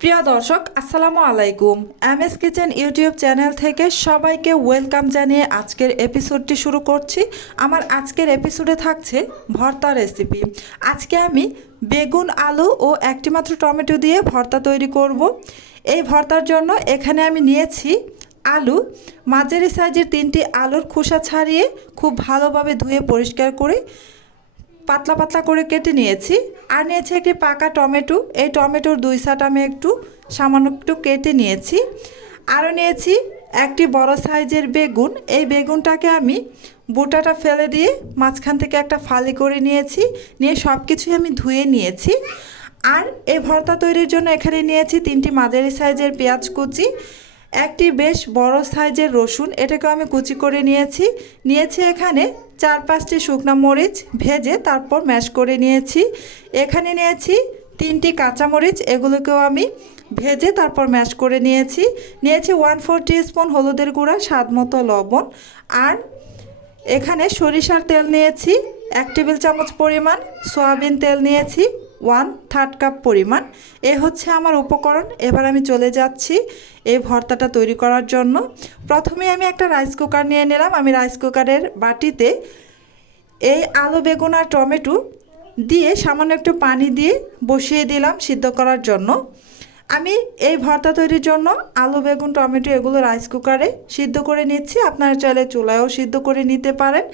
প্রিয় দর্শক আসসালামু আলাইকুম। এমএস কিচেন ইউটিউব চ্যানেল থেকে সবাইকে ওয়েলকাম জানিয়ে আজকের এপিসোডটি শুরু করছি। আমার আজকের এপিসোডে থাকছে ভর্তা রেসিপি। আজকে আমি বেগুন, আলু ও একটি মাত্র টমেটো দিয়ে ভর্তা তৈরি করব। এই ভর্তার জন্য এখানে আমি নিয়েছি আলু, মাঝারি সাইজের 3টি আলুর খোসা ছাড়িয়ে খুব ভালোভাবে ধুয়ে পরিষ্কার করে পাতলা পাতলা করে কেটে নিয়েছি। আর নিয়েছি একটি পাকা টমেটো। এই টমেটোর 2 সাইড আমি সামান্য একটু কেটে নিয়েছি। আরও নিয়েছি একটি বড় সাইজের বেগুন। এই বেগুনটাকে আমি বোটাটা ফেলে দিয়ে মাঝখান থেকে একটা ফালি করে নিয়েছি। নিয়ে সব কিছুই আমি ধুয়ে নিয়েছি। আর এই ভর্তা তৈরির জন্য এখানে নিয়েছি 3টি মাঝারি সাইজের পেঁয়াজ কুচি, একটি বেশ বড় সাইজের রসুন, এটাকে আমি কুচি করে নিয়েছি এখানে 4-5টি শুকনো মরিচ ভেজে তারপর ম্যাশ করে নিয়েছি। এখানে নিয়েছি 3টি কাঁচামরিচ, এগুলোকেও আমি ভেজে তারপর ম্যাশ করে নিয়েছি। 1/4 টিস্পুন হলুদের গুঁড়া, স্বাদ মতো লবণ। আর এখানে সরিষার তেল নিয়েছি 1 টেবিল চামচ পরিমাণ, সয়াবিন তেল নিয়েছি 1/3 কাপ পরিমাণ। এ হচ্ছে আমার উপকরণ। এবার আমি চলে যাচ্ছি এই ভর্তাটা তৈরি করার জন্য। প্রথমে আমি একটা রাইস কুকার নিয়ে নিলাম। আমি রাইস কুকারের বাটিতে এই আলু, বেগুন আর টমেটো দিয়ে সামান্য একটু পানি দিয়ে বসিয়ে দিলাম সিদ্ধ করার জন্য। আমি এই ভর্তা তৈরির জন্য আলু, বেগুন, টমেটো এগুলো রাইস কুকারে সিদ্ধ করে নিচ্ছি। আপনারা চাইলে চুলায়ও সিদ্ধ করে নিতে পারেন।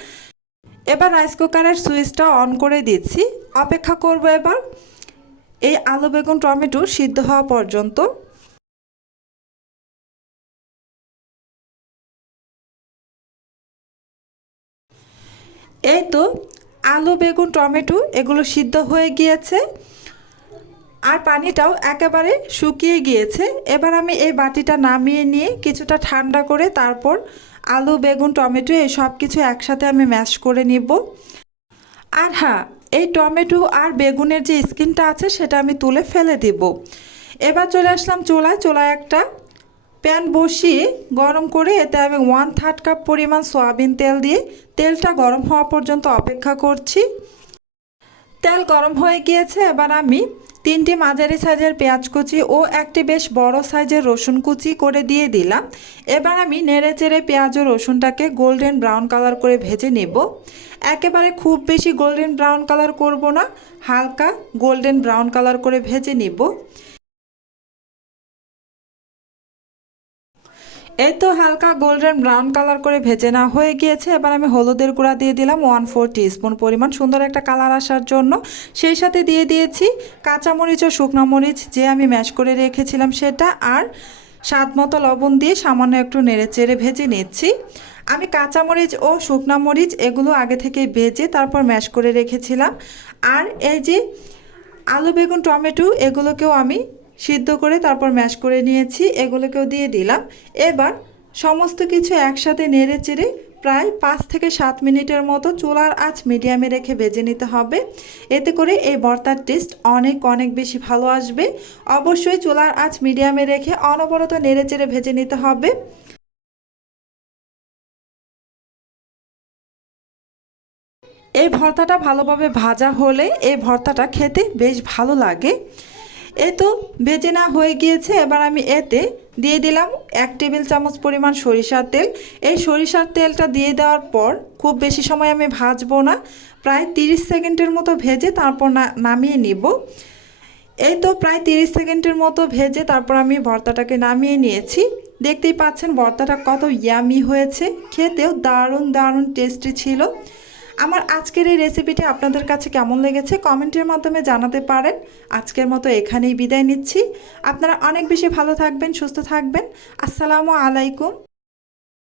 এবার রাইস কুকারের সুইচটা অন করে দিচ্ছি। অপেক্ষা করব এবার এই আলু, বেগুন, টমেটো সিদ্ধ হওয়া পর্যন্ত। এই তো আলু, বেগুন, টমেটো এগুলো সিদ্ধ হয়ে গিয়েছে আর পানিটাও একেবারে শুকিয়ে গিয়েছে। এবার আমি এই বাটিটা নামিয়ে নিয়ে কিছুটা ঠান্ডা করে তারপর আলু, বেগুন, টমেটো এই সব কিছু একসাথে আমি ম্যাশ করে নিব। আর হ্যাঁ, এই টমেটো আর বেগুনের যে স্কিনটা আছে সেটা আমি তুলে ফেলে দিব। এবার চলে আসলাম চুলায় একটা প্যান বসিয়ে গরম করে এতে আমি 1/3 কাপ পরিমাণ সয়াবিন তেল দিয়ে তেলটা গরম হওয়া পর্যন্ত অপেক্ষা করছি। তেল গরম হয়ে গিয়েছে। এবার আমি 3টি মাঝারি সাইজের পেঁয়াজ কুচি ও একটি বেশ বড় সাইজের রসুন কুচি করে দিয়ে দিলাম। এবার আমি নেড়েচেড়ে পেঁয়াজ ও রসুনটাকে গোল্ডেন ব্রাউন কালার করে ভেজে নেব। একেবারে খুব বেশি গোল্ডেন ব্রাউন কালার করব না, হালকা গোল্ডেন ব্রাউন কালার করে ভেজে নেব। এই তো হালকা গোল্ডেন ব্রাউন কালার করে ভেজে না হয়ে গিয়েছে। এবার আমি হলুদের গুঁড়া দিয়ে দিলাম 1/4 টিস্পুন পরিমাণ, সুন্দর একটা কালার আসার জন্য। সেই সাথে দিয়ে দিয়েছি কাঁচামরিচ ও শুকনো মরিচ যে আমি ম্যাশ করে রেখেছিলাম সেটা, আর স্বাদ মতো লবণ দিয়ে সামান্য একটু নেড়েচেড়ে ভেজে নিচ্ছি। আমি কাঁচামরিচ ও শুকনো মরিচ এগুলো আগে থেকে ভেজে তারপর ম্যাশ করে রেখেছিলাম। আর এই যে আলু, বেগুন, টমেটো এগুলোকেও আমি সিদ্ধ করে তারপর ম্যাশ করে নিয়েছি, এগুলোকেও দিয়ে দিলাম। এবার সমস্ত কিছু একসাথে নেড়ে চেড়ে প্রায় 5 থেকে 7 মিনিটের মতো চুলার আঁচ মিডিয়ামে রেখে ভেজে নিতে হবে। এতে করে এই ভর্তার টেস্ট অনেক অনেক বেশি ভালো আসবে। অবশ্যই চুলার আঁচ মিডিয়ামে রেখে অনবরত নেড়ে চেড়ে ভেজে নিতে হবে। এই ভর্তাটা ভালোভাবে ভাজা হলে এই ভর্তাটা খেতে বেশ ভালো লাগে। এই তো ভেজে না হয়ে গিয়েছে। এবার আমি এতে দিয়ে দিলাম 1 টেবিল চামচ পরিমাণ সরিষার তেল। এই সরিষার তেলটা দিয়ে দেওয়ার পর খুব বেশি সময় আমি ভাজবো না, প্রায় 30 সেকেন্ডের মতো ভেজে তারপর নামিয়ে নিব। এই তো প্রায় 30 সেকেন্ডের মতো ভেজে তারপর আমি ভর্তাটাকে নামিয়ে নিয়েছি। দেখতেই পাচ্ছেন ভর্তাটা কত ইয়ামি হয়েছে, খেতেও দারুণ দারুণ টেস্টি ছিল। আমার আজকের এই রেসিপিটি আপনাদের কাছে কেমন লেগেছে কমেন্টের মাধ্যমে জানাতে পারেন। আজকের মতো এখানেই বিদায় নিচ্ছি। আপনারা অনেক বেশি ভালো থাকবেন, সুস্থ থাকবেন। আসসালামু আলাইকুম।